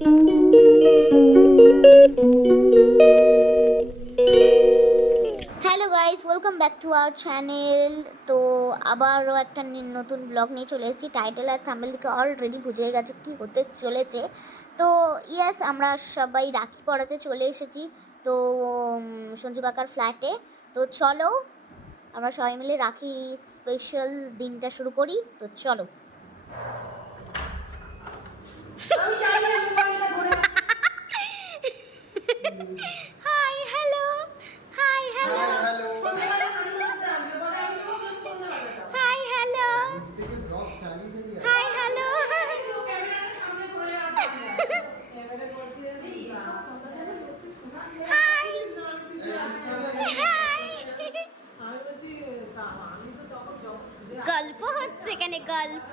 Hello guys, welcome back to our channel. তো আবারও একটা নতুন ব্লগ নিয়ে চলে এসেছি। টাইটেল আর থাম্বনেল থেকে অলরেডি বুঝে গেছে কি হতে চলেছে। তো ইয়েস, আমরা সবাই রাখি পড়াতে চলে এসেছি। তো সঞ্জু কাকার ফ্ল্যাটে। তো চলো আমরা সবাই মিলে রাখি স্পেশাল দিনটা শুরু করি। তো চলো। Hi hello, hi hello, hi hello, hi hello. গল্প হচ্ছে এখানে, গল্প।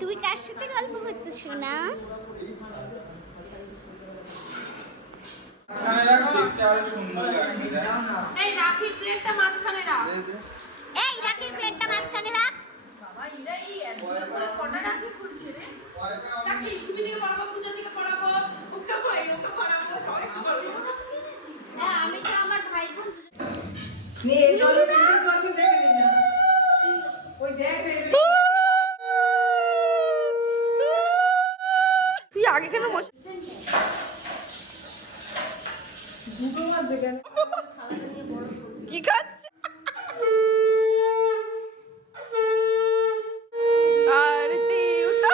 তুই কার সাথে গল্প করছিস সোনা? এই রাখির প্লেটটা মাঝখানে রাখ। এই রাখির প্লেটটা মাঝখানে রাখ। বাবা এরা এই একবার করে কটা রাখি খুলছে রে? রাখি সুবি থেকে পড়াবো, পূজা থেকে পড়াবো, ওকে পড়াবো, সবাইকে পড়াবো। হ্যাঁ, আমি তো আমার ভাই বোন নে চলো চলো দেখে নিন। ওই দেখ তুই আগে কেন বসে দুটো মাছ যেখানে কি খাচ্ছে? আরতি উঠা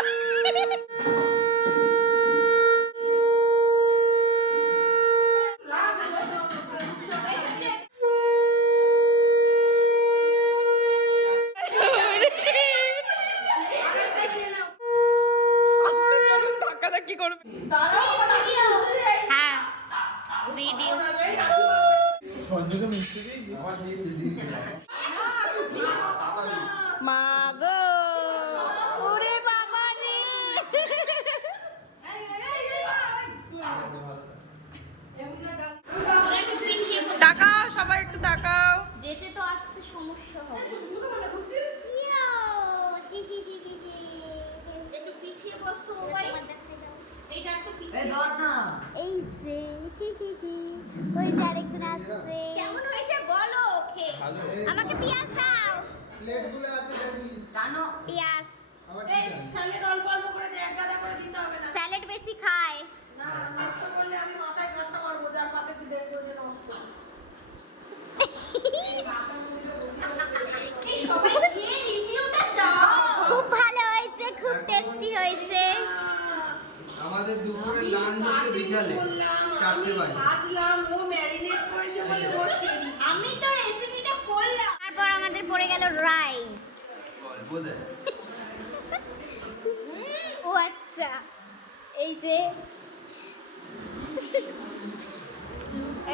আস্তে চলো, ধাক্কাধাক্কি করবে। হ্যাঁ, ভিডিও। মা গো, ওরে বাবা রে। তাকাও, সবাই একটু তাকাও। যেতে তো আসতে সমস্যা হবে। ইয়ো, হি হি হি হি হি। একটু পিছিয়ে বস তো ভাই। এইটা একটু পিছিয়ে। এই যে হি হি হি। ওই যে আরেকজন আসছে। কেমন হয়েছে বলো ওকে। আমাকে পেঁয়াজ দাও। প্লেটগুলো আছে দিদি জানো পেঁয়াজ। এই স্যালাড অল্প অল্প করে দে, এক গাদা করে দিতে হবে না। স্যালাড বেশি খায়। না, নষ্ট করলে আমি মাথায় ঘাটতে পারবো, যার পাতে কি দেখবো যে নষ্ট। এই সবাই খেয়ে রিভিউটা দাও। খুব ভালো হয়েছে, খুব টেস্টি হয়েছে। আমাদের দুপুরের লাঞ্চ হচ্ছে বিকালে 4টে বাজে। ভাজলাম, ও ম্যারিনেট করেছে বলে ওর আমি তো রেসিপিটা করলাম। তারপর আমাদের পড়ে গেল রাইস। বোধহয় ও আচ্ছা, এই যে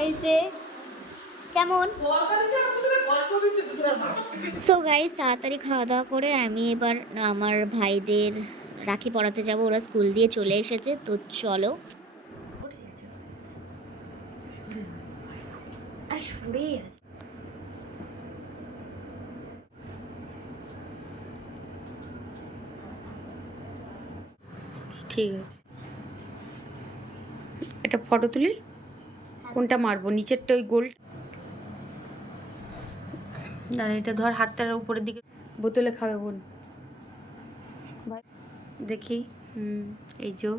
এই যে কেমন। সো গাইস, তাড়াতাড়ি খাওয়া দাওয়া করে আমি এবার আমার ভাইদের রাখি পড়াতে যাব। ওরা স্কুল দিয়ে চলে এসেছে। তো চলো। ঠিক আছে, এটা ফটো তুলি। কোনটা মারবো? নিচেরটা, ওই গোল। দাঁড়া, এটা ধর, হাতটার উপরের দিকে। বোতলে খাবে বোন। ভাই দেখি। এই যে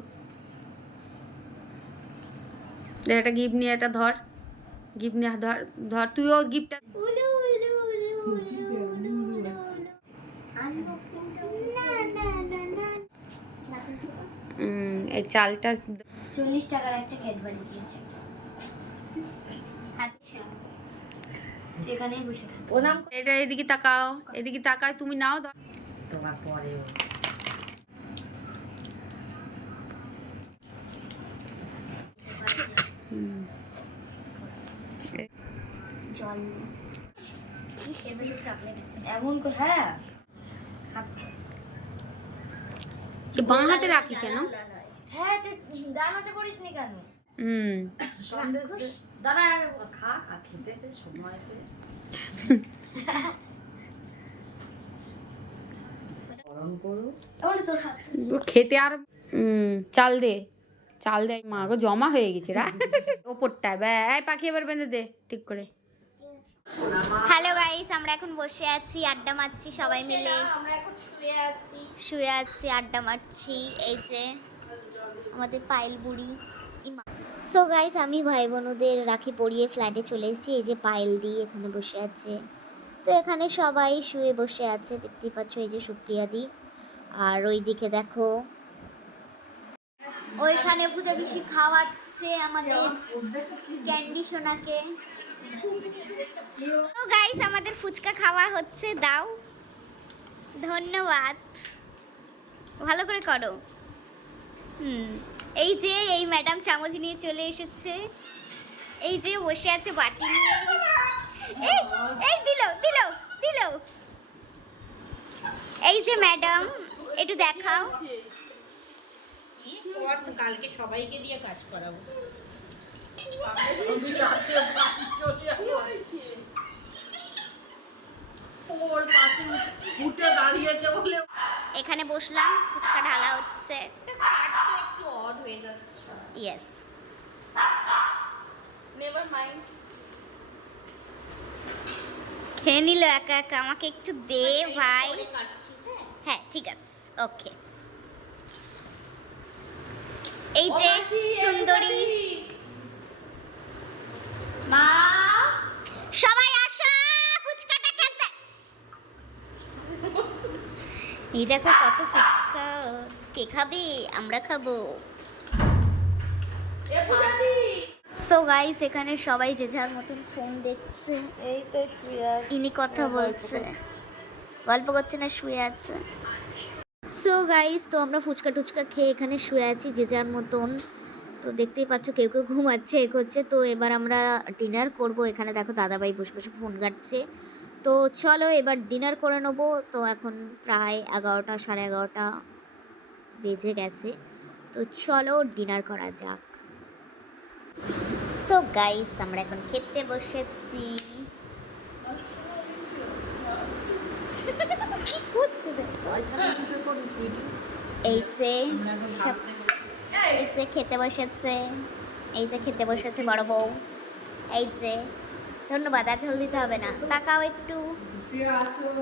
দেখ, একটা গিফট নিয়ে, এটা ধর। গিফট নিয়ে ধর, ধর তুইও গিফটটা। এই চালটা 40 টাকার একটা ক্যাডবেরি দিয়েছে। যেখানেই বসে থাকো। এটা এদিকে তাকাও, এদিকে তাকায়, তুমি নাও। তোমার পরে জল এবারে চকলেট আছে। এমন হ্যাঁ বাঁ হাতে রাখি কেন? হ্যাঁ তুই দাঁড়াতে পারিস নি কেন? দাঁড়া খা, খেতে সময় খেতে আর চাল দে, চাল দে। মা গো জমা হয়ে গেছে রা ওপরটায়। এই পাখি এবার বেঁধে দে ঠিক করে। হ্যালো গাইস, আমরা এখন বসে আছি, আড্ডা মারছি সবাই মিলে। আমরা এখন শুয়ে আছি, আড্ডা মারছি। এই যে আমাদের পায়েল বুড়ি ইমা। সো গাইস, আমি ভাই বোনদের রাখি পরিয়ে ফ্ল্যাটে চলে এসেছি। এই যে পায়েল দি এখানে বসে আছে। তো এখানে সবাই শুয়ে বসে আছে, দেখতেই পাচ্ছ। এই যে সুপ্রিয়া দি, আর ওই দিকে দেখো ওইখানে পূজা পিসি খাওয়াচ্ছে আমাদের ক্যান্ডি সোনাকে। তো গাইস, আমাদের ফুচকা খাওয়া হচ্ছে, দাও। ধন্যবাদ, ভালো করে করো। এই যে এই ম্যাডাম চামচ নিয়ে চলে এসেছে। এই যে বসে আছে বাটি নিয়ে। এই এই দিল দিল দিল। এই যে ম্যাডাম, একটু দেখাও। কালকে সবাইকে দিয়ে কাজ করাবো। এখানে বসলাম, ফুচকা ঢালা হচ্ছে। একটু অড হয়ে যাচ্ছে। Yes, never mind. খেয়ে নিল একা একা। আমাকে একটু দে ভাই। কাটছি। হ্যাঁ ঠিক আছে, ওকে। এই যে সুন্দরী, মা সবাই আসো ফুচকাটা খেতে। এই দেখো কত ফুচকা। কে খাবে? আমরা খাবো। এ পূজাদি সো গাইস, এখানে সবাই যে যার মতন ফোন দেখছে। এই তো শুয়ে ইনি কথা বলছে, গল্প করছে না, শুয়ে আছে। সো গাইস, তো আমরা ফুচকা টুচকা খেয়ে এখানে শুয়ে আছি যে যার মতন। তো দেখতেই পাচ্ছ কেউ কেউ ঘুমাচ্ছে, এ করছে। তো এবার আমরা ডিনার করব। এখানে দেখো দাদাভাই বসে বসে ফোন ঘাঁটছে। তো চলো এবার ডিনার করে নেবো। তো এখন প্রায় 11টা 11:30 বেজে গেছে। তো চলো ডিনার করা যাক। সো গাইস, আমরা এখন খেতে বসেছি। কি করছে দেখো? এই যে সব- এই যে খেতে বসেছে, এই যে খেতে বসেছে বড় বউ। এই যে ধন্যবাদ, আর ঝোল দিতে হবে না। তাকাও একটু।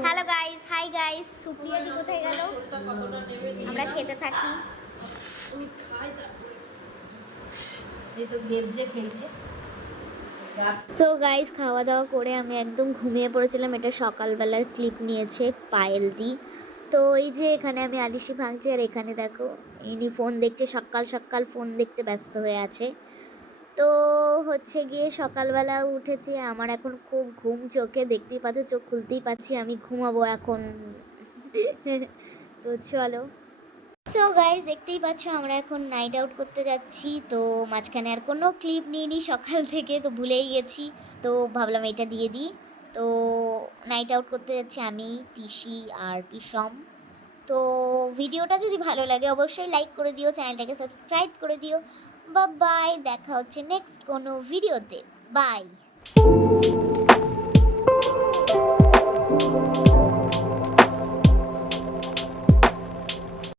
Hello guys, hi guys. Supriya দি কোথায় গেল? আমরা খেতে থাকি। এই তো গেবজে খেয়েছে। সো গাইস, খাওয়া দাওয়া করে আমি একদম ঘুমিয়ে পড়েছিলাম। এটা সকালবেলার ক্লিপ নিয়েছে পায়েল দি। তো এই যে এখানে আমি আলিশি ভাঙছি, আর এখানে দেখো ইনি ফোন দেখছে। সকাল সকাল ফোন দেখতে ব্যস্ত হয়ে আছে। তো হচ্ছে গিয়ে সকালবেলা উঠেছি, আমার এখন খুব ঘুম চোখে, দেখতেই পাচ্ছ, চোখ খুলতেই পাচ্ছি। আমি ঘুমাবো এখন। তো চলো। সো গাইস, দেখতেই পাচ্ছ আমরা এখন নাইট আউট করতে যাচ্ছি। তো মাঝখানে আর কোনো ক্লিপ নিইনি সকাল থেকে, তো ভুলেই গেছি। তো ভাবলাম এটা দিয়ে দিই। তো নাইট আউট করতে যাচ্ছি আমি, পিসি আর পিসম। তো ভিডিওটা যদি ভালো লাগে অবশ্যই লাইক করে দিও, চ্যানেলটাকে সাবস্ক্রাইব করে দিও। বাই, দেখা হচ্ছে নেক্সট কোনো ভিডিওতে। বাই।